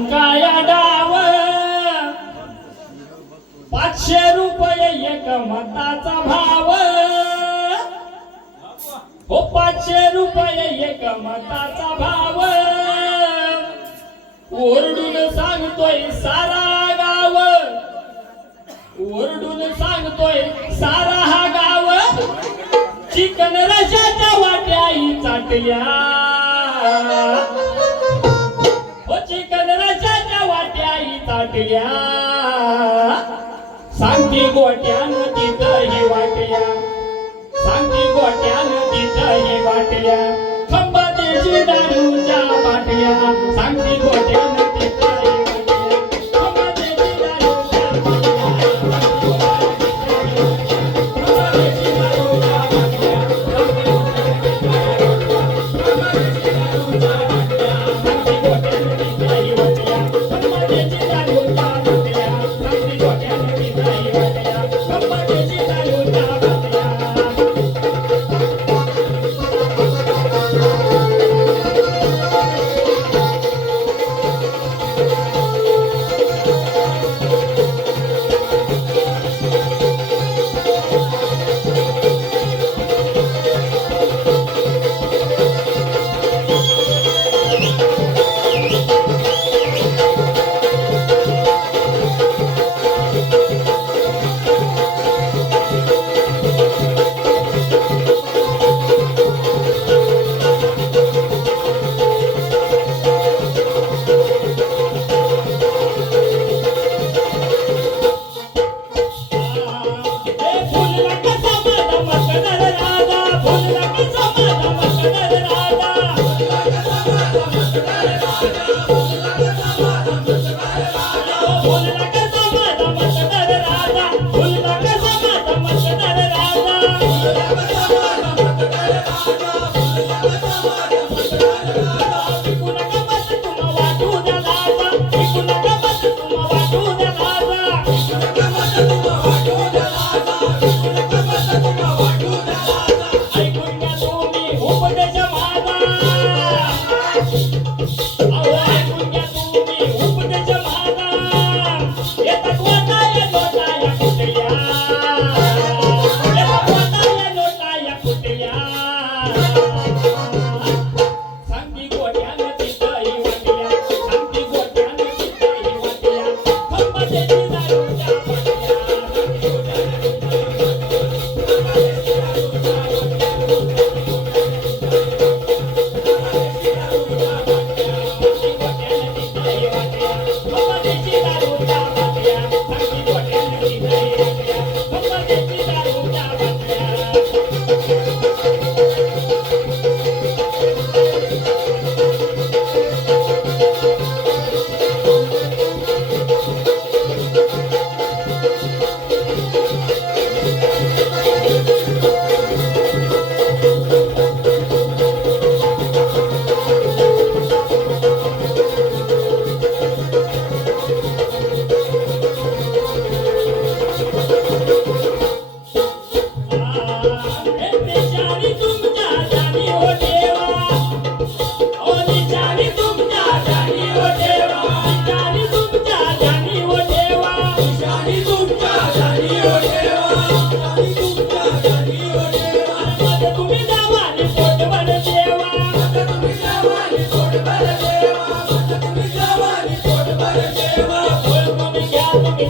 काया डाव. पाचशे रुपये एक मताचा भाव. हो पाचशे रुपये एक मताचा भाव. ओरडून सांगतोय सारा गाव. ओरडून सांगतोय सारा हा गाव. चिकन रशाच्या वाट्याही चाटल्या. वाटल्या. सांगती गोट्यान तिथं हे वाटल्या. सांगती गोट्यान तिथं हे वाटल्या खंबादेशी दारूच्या बाटल्या सांगती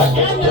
Porque